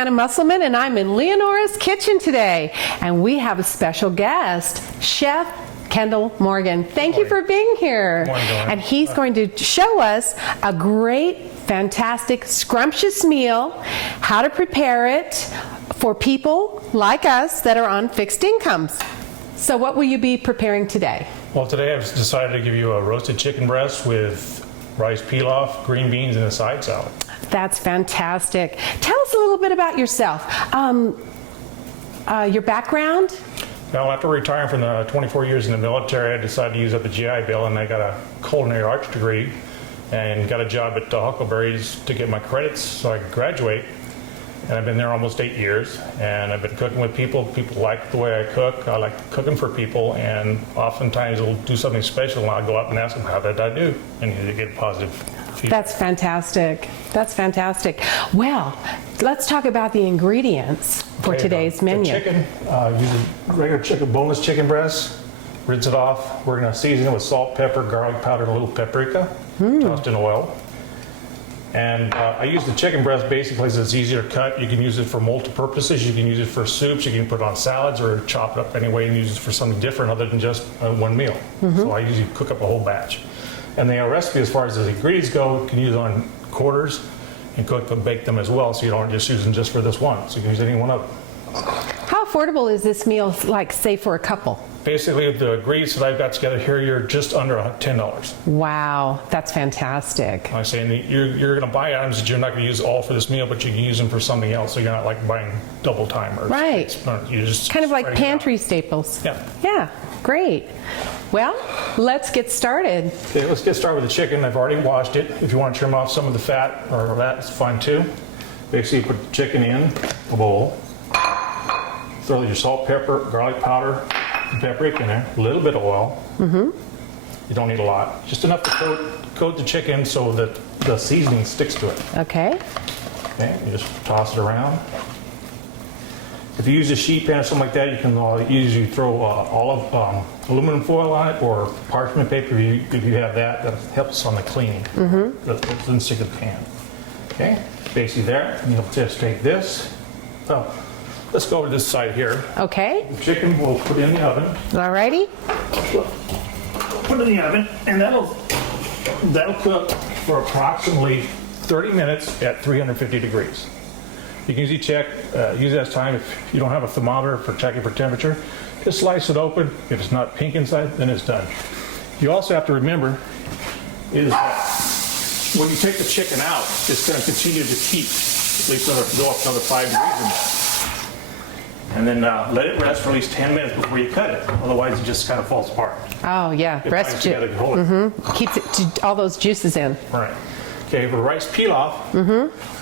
Joanna Musselman, and I'm in Leonora's kitchen today. And we have a special guest, Chef Kendall Morgan. Thank you for being here. Morning, Joanna. And he's going to show us a great, fantastic, scrumptious meal, how to prepare it for people like us that are on fixed incomes. So what will you be preparing today? Well, today I've decided to give you a roasted chicken breast with rice pilaf, green beans, and a side salad. That's fantastic. Tell us a little bit about yourself. Your background? Now, after retiring from the 24 years in the military, I decided to use up the GI Bill, and I got a culinary arts degree and got a job at Huckleberry's to get my credits so I could graduate. And I've been there almost 8 years, and I've been cooking with people. People like the way I cook. I like cooking for people, and oftentimes they'll do something special, and I'll go up and ask them, how did I do? And you get positive feedback. That's fantastic. That's fantastic. Well, let's talk about the ingredients for today's menu. The chicken, use a regular chicken, boneless chicken breast, rinse it off. We're going to season it with salt, pepper, garlic powder, and a little paprika, tossed in oil. And I use the chicken breast basically because it's easier to cut. You can use it for multiple purposes. You can use it for soups. You can put it on salads or chop it up anyway and use it for something different other than just one meal. So I usually cook up a whole batch. And the recipe, as far as the ingredients go, you can use it on quarters and cook them, bake them as well. So you don't just use them just for this one. So you can use any one of them. How affordable is this meal, like, say, for a couple? Basically, the ingredients that I've got together here, you're just under $10. Wow, that's fantastic. I'm saying you're going to buy items that you're not going to use all for this meal, but you can use them for something else. So you're not like buying double time or Right. You just Kind of like spreading it out. pantry staples. Yeah. Yeah, great. Well, let's get started. Okay, let's get started with the chicken. I've already washed it. If you want to trim off some of the fat or that, it's fine too. Basically, you put the chicken in a bowl. Throw your salt, pepper, garlic powder, and paprika in there. A little bit of oil. You don't need a lot. Just enough to coat the chicken so that the seasoning sticks to it. Okay. Okay, you just toss it around. If you use a sheet pan or something like that, you can usually throw aluminum foil on it or parchment paper if you have that. That helps on the cleaning. It doesn't stick to the pan. Okay, basically there. And you'll just take this. Oh, let's go over to this side here. Okay. The chicken we'll put in the oven. Alrighty. Put it in the oven, and that'll cook for approximately 30 minutes at 350 degrees. You can usually check, use that as time if you don't have a thermometer for checking for temperature. Just slice it open. If it's not pink inside, then it's done. You also have to remember is that when you take the chicken out, it's going to continue to heat, at least go up another 5 degrees. And then let it rest for at least 10 minutes before you cut it. Otherwise, it just kind of falls apart. Oh, yeah. It Breast binds together to hold it. keeps it all those juices in. Right. Okay, for rice pilaf,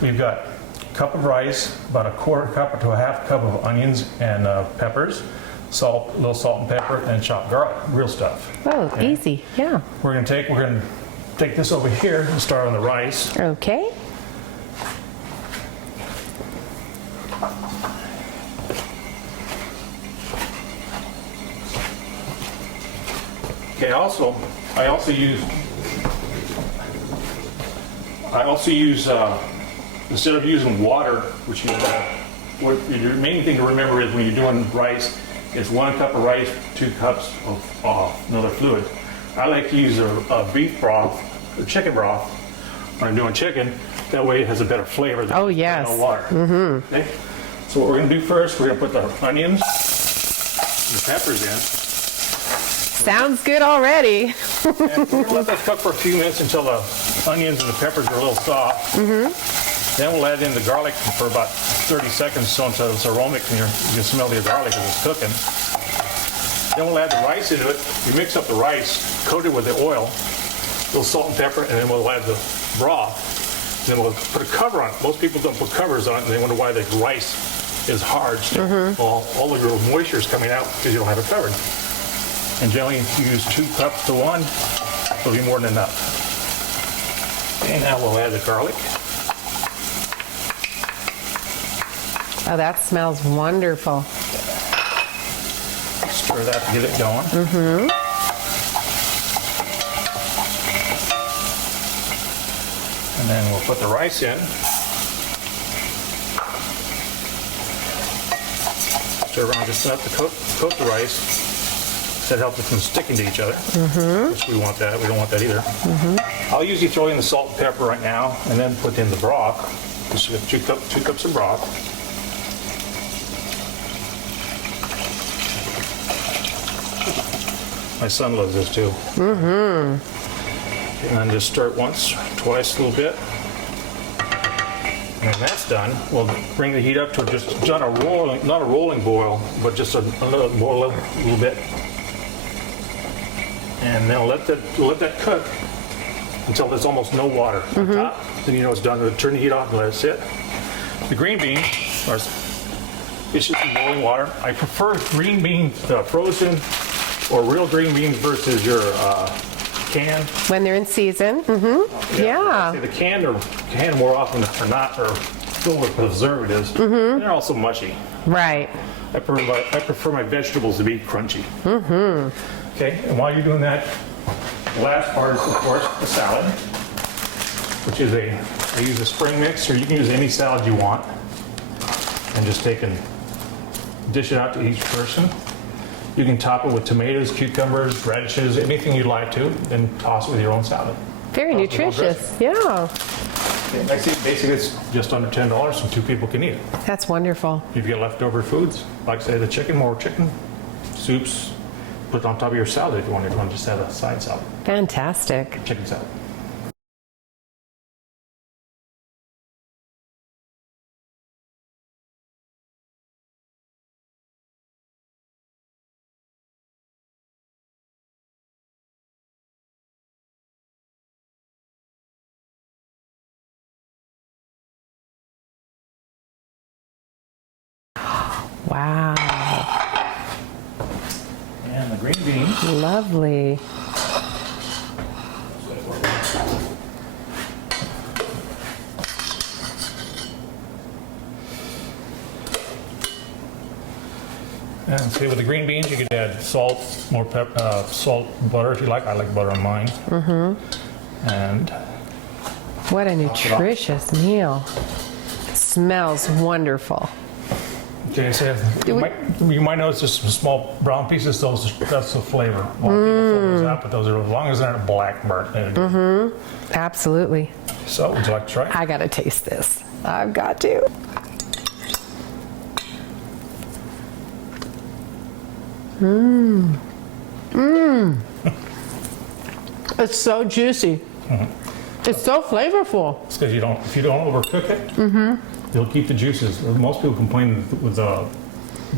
we've got a cup of rice, about a quarter cup to a half cup of onions and peppers, salt, a little salt and pepper, and chopped garlic, real stuff. Oh, Okay. easy. Yeah. We're going to take this over here and start on the rice. Okay. Okay, I also use instead of using water, which what the main thing to remember is when you're doing rice, is 1 cup of rice, 2 cups of another fluid. I like to use a beef broth, or chicken broth, when I'm doing chicken. That way it has a better flavor than no water. Okay? So what we're going to do first, we're going to put the onions, the peppers in. Sounds good already. And we're going to let that cook for a few minutes until the onions and the peppers are a little soft. Then we'll add in the garlic for about 30 seconds so until it's aromatic and you can smell the garlic as it's cooking. Then we'll add the rice into it. We mix up the rice, coat it with the oil, a little salt and pepper, and then we'll add the broth. Then we'll put a cover on it. Most people don't put covers on it and they wonder why the rice is hard still. Well, all the real moisture is coming out because you don't have it covered. And generally if you use 2 cups to 1, it'll be more than enough. Okay, now we'll add the garlic. Oh, that smells wonderful. Stir that to get it going. And then we'll put the rice in. Stir around just enough to coat the rice. That helps it from sticking to each other. Which we want that. We don't want that either. I'll usually throw in the salt and pepper right now, and then put in the broth. Just with 2 cups of broth. My son loves this too. And then just stir it once, twice, a little bit. And when that's done, we'll bring the heat up to just not a rolling boil, but just a little boil a little bit. And then let that cook until there's almost no water on top. Then you know it's done. Turn the heat off and let it sit. The green beans are it's just in boiling water. I prefer green beans frozen or real green beans versus your canned. When they're in season. Yeah. The canned more often are not are filled with preservatives. And they're also mushy. Right. I prefer my vegetables to be crunchy. Okay, and while you're doing that, the last part is, of course, the salad, which is I use a spring mix, or you can use any salad you want, and just take and dish it out to each person. You can top it with tomatoes, cucumbers, radishes, anything you'd like to, then toss it with your own salad. Very nutritious, yeah. Okay, basically, it's just under $10, so 2 people can eat it. That's wonderful. If you get leftover foods, like say the chicken, more chicken, soups, put it on top of your salad if you want to just have a side salad. Fantastic. Chicken salad. Wow. And the green beans. Lovely. And see, with the green beans, you could add salt, more salt, butter if you like. I like butter on mine. And What a nutritious meal. Smells wonderful. okay, so you might notice just some small brown pieces. That's the flavor. A lot of people throw those out, but those are as long as they're not black burnt. Absolutely. So, would you like to try? I gotta taste this. I've got to. It's so juicy. It's so flavorful. It's because if you don't overcook it, you'll keep the juices. Most people complain with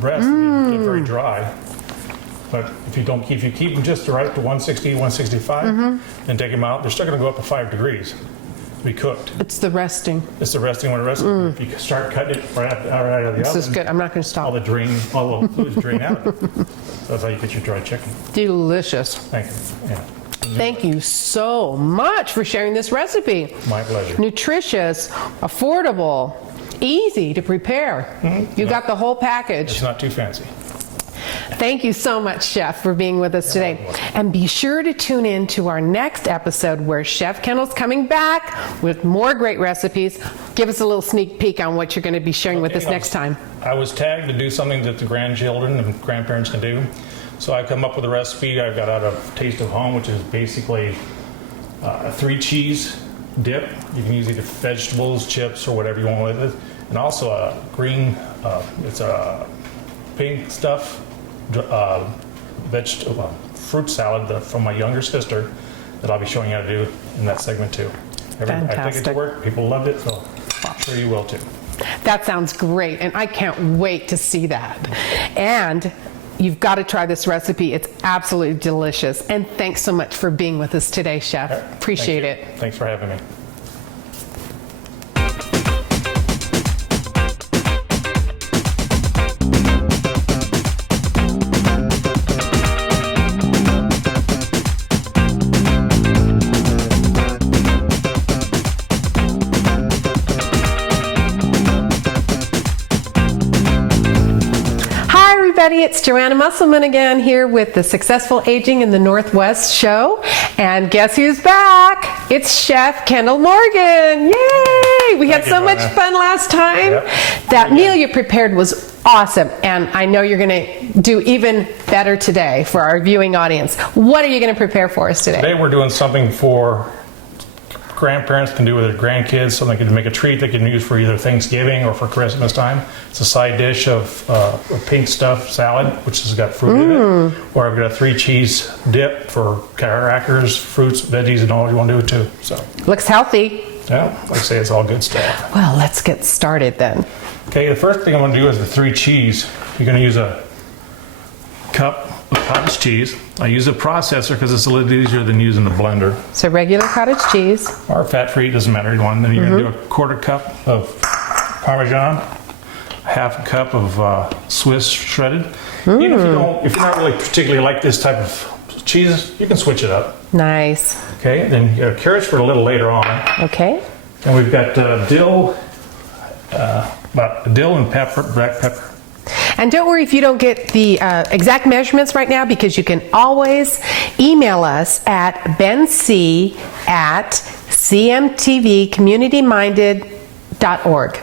breast, they get very dry. But if you keep them just right to 160, 165, and take them out, they're still going to go up to 5 degrees to be cooked. It's the resting. It's the resting when it rests. If you start cutting it right out of the This oven, is good. I'm not going to stop. all the fluids drain out of it. So that's how you get your dry chicken. Delicious. Thank you. Yeah. Thank you so much for sharing this recipe. My pleasure. Nutritious, affordable, easy to prepare. You got the whole package. It's not too fancy. Thank you so much, Chef, for being with us today. And be sure to tune in to our next episode where Chef Kendall's coming back with more great recipes. Give us a little sneak peek on what you're going to be sharing with us next time. I was tagged to do something that the grandchildren and grandparents can do. So I come up with a recipe I got out of Taste of Home, which is basically a 3-cheese dip. You can use either vegetables, chips, or whatever you want with it. And also a green, it's a pink stuff fruit salad from my younger sister that I'll be showing you how to do in that segment too. I think it's work. People loved it, so I'm sure you will too. That sounds great, and I can't wait to see that. And you've got to try this recipe. It's absolutely delicious. And thanks so much for being with us today, Chef. Appreciate it. Thanks for having me. It's Joanna Musselman again here with the Successful Aging in the Northwest show. And guess who's back? It's Chef Kendall Morgan. Yay! right. We had Thank you, so much Joanna. fun last time. Yep. That meal you prepared was awesome, and I know you're going to do even better today for our viewing audience. What are you going to prepare for us today? Today we're doing something for grandparents can do with their grandkids, something they can make a treat they can use for either Thanksgiving or for Christmas time. It's a side dish of a pink stuffed salad, which has got fruit in it. Or I've got a 3-cheese dip for crackers, fruits, veggies, and all you want to do it too. So, Looks healthy. yeah, like I say, it's all good stuff. Well, let's get started then. Okay, the first thing I'm going to do is the 3 cheese. You're going to use a cup of cottage cheese. I use a processor because it's a little easier than using the blender. So regular cottage cheese. Or fat-free, doesn't matter either one. Then you're going to do a 1/4 cup of Parmesan, 1/2 cup of Swiss shredded. Even if you're not really particularly like this type of cheese, you can switch it up. Nice. Okay, then carrots for a little later on. Okay. And we've got dill and pepper, black pepper. And don't worry if you don't get the exact measurements right now, because you can always email us at benc@cmtvcommunityminded.org.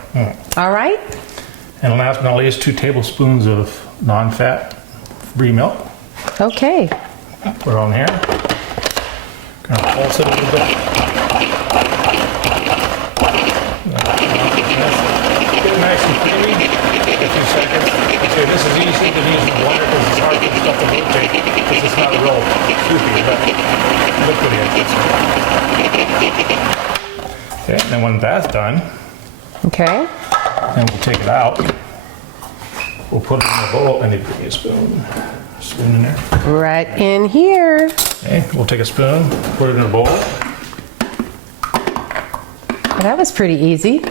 All right? And last but not least, 2 tablespoons of non-fat brie milk. Okay. Put it on here. Gonna pulse it a little bit. Get it nice and creamy. A few seconds. Okay, this is easy to use in the blender because it's hard for the stuff to rotate because it's not real soupy, but liquidy. Okay, and then when that's done, Okay. then we'll take it out. We'll put it in a bowl. I need to give you a spoon. Spoon in there. Right in here. Okay, we'll take a spoon, put it in a bowl. Well, that was pretty easy.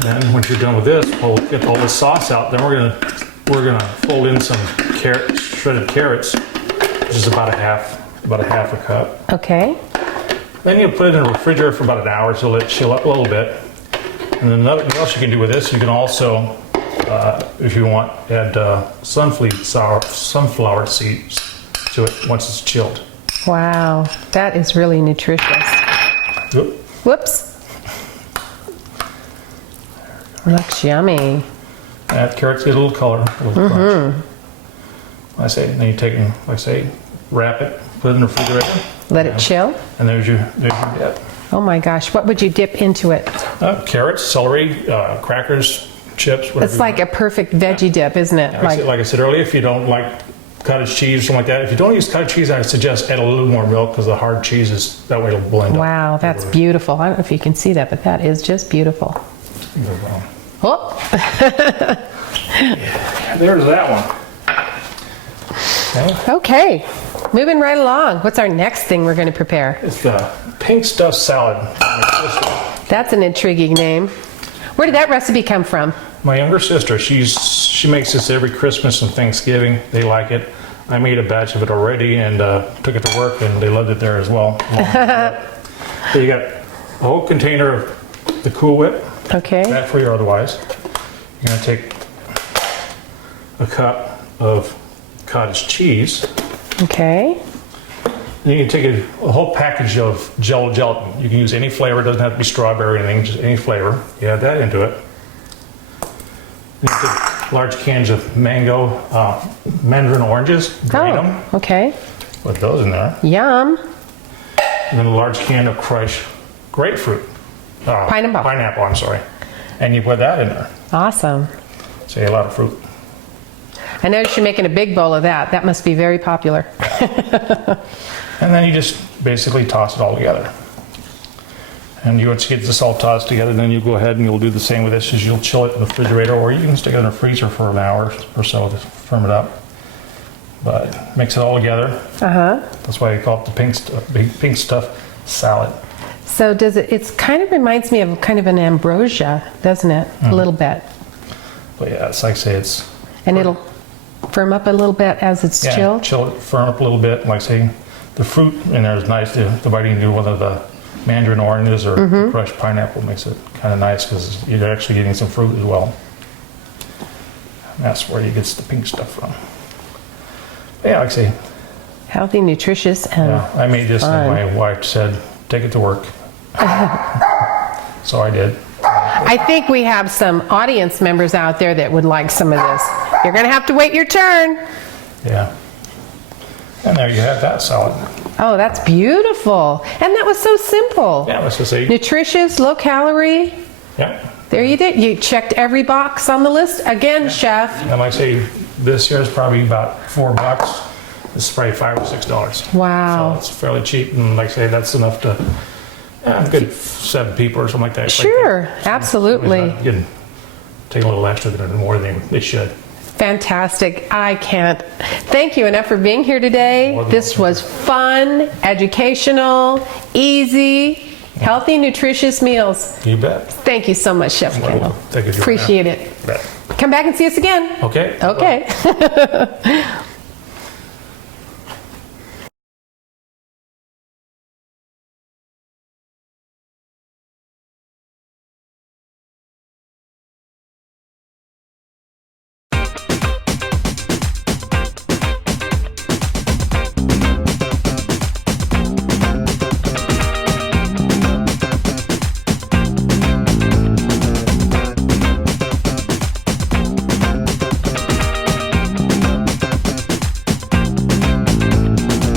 Then once you're done with this, we'll get all this sauce out. Then we're gonna fold in some shredded carrots, which is about a half a cup. Okay. Then you'll put it in the refrigerator for about an hour so let it chill up a little bit. And then what else you can do with this, you can also, if you want, add sunflower seeds to it once it's chilled. Wow. That is really nutritious. Oop. Whoops. Looks yummy. Add carrots, get a little color, a little crunch. Then you take and, like I say, wrap it, put it in the refrigerator. Let it chill. And there's your dip. Oh my gosh. What would you dip into it? Carrots, celery, crackers, chips, whatever. It's you like a want. perfect veggie dip, isn't it? Like I said earlier, if you don't like cottage cheese or something like that, if you don't use cottage cheese, I suggest add a little more milk because the hard cheeses, that way it'll blend up. Wow, that's beautiful. I don't know if you can see that, but that is just beautiful. Oh. There's that one. Okay. Okay, moving right along. What's our next thing we're going to prepare? It's the pink stuffed salad. That's an intriguing name. Where did that recipe come from? My younger sister, she makes this every Christmas and Thanksgiving. They like it. I made a batch of it already and took it to work, and they loved it there as well. So you got a whole container of the Cool Whip, Okay. fat-free or otherwise. You're going to take a cup of cottage cheese. Okay. Then you can take a whole package of gelatin. You can use any flavor. It doesn't have to be strawberry or anything, just any flavor. You add that into it. Then you take large cans of mandarin oranges, drain them, Okay. put those in there. Yum. And then a large can of crushed grapefruit. Pineapple. Pineapple, I'm sorry. And you put that in there. Awesome. So you get a lot of fruit. I noticed you're making a big bowl of that. That must be very popular. And then you just basically toss it all together. And once you get this all tossed together, then you go ahead and you'll do the same with this. Is you'll chill it in the refrigerator, or you can stick it in the freezer for an hour or so to firm it up. But mix it all together. That's why you call it the pink stuff salad. So does it? It's kind of reminds me of kind of an ambrosia, doesn't it? A little bit. But yeah, it's like I say, it's And it'll firm up a little bit as it's chilled. Chill it, firm up a little bit. Like I say, the fruit in there is nice. The biting you do, whether the mandarin oranges or crushed pineapple, makes it kind of nice because you're actually getting some fruit as well. And that's where he gets the pink stuff from. But yeah, like I say, Healthy, nutritious, and Yeah, I made this and fun. my wife said, take it to work. So I did. I think we have some audience members out there that would like some of this. You're going to have to wait your turn. Yeah. And there you have that salad. Oh, that's beautiful. And that was so simple. Yeah, let's just say, Nutritious, low calorie. yeah. There you did. You checked every box on the list. Again, chef. And like I say, this here is probably about $4. This is probably $5 or $6. Wow. So it's fairly cheap, and like I say, that's enough to good 7 people or something like that. Sure, absolutely. You can take a little extra than more than they should. Fantastic. I can't thank you enough for being here today. This was fun, educational, easy, healthy, nutritious meals. You bet. Thank you so much, Chef Kendall. Thank you. Appreciate it. Bet. Come back and see us again. Okay. Okay.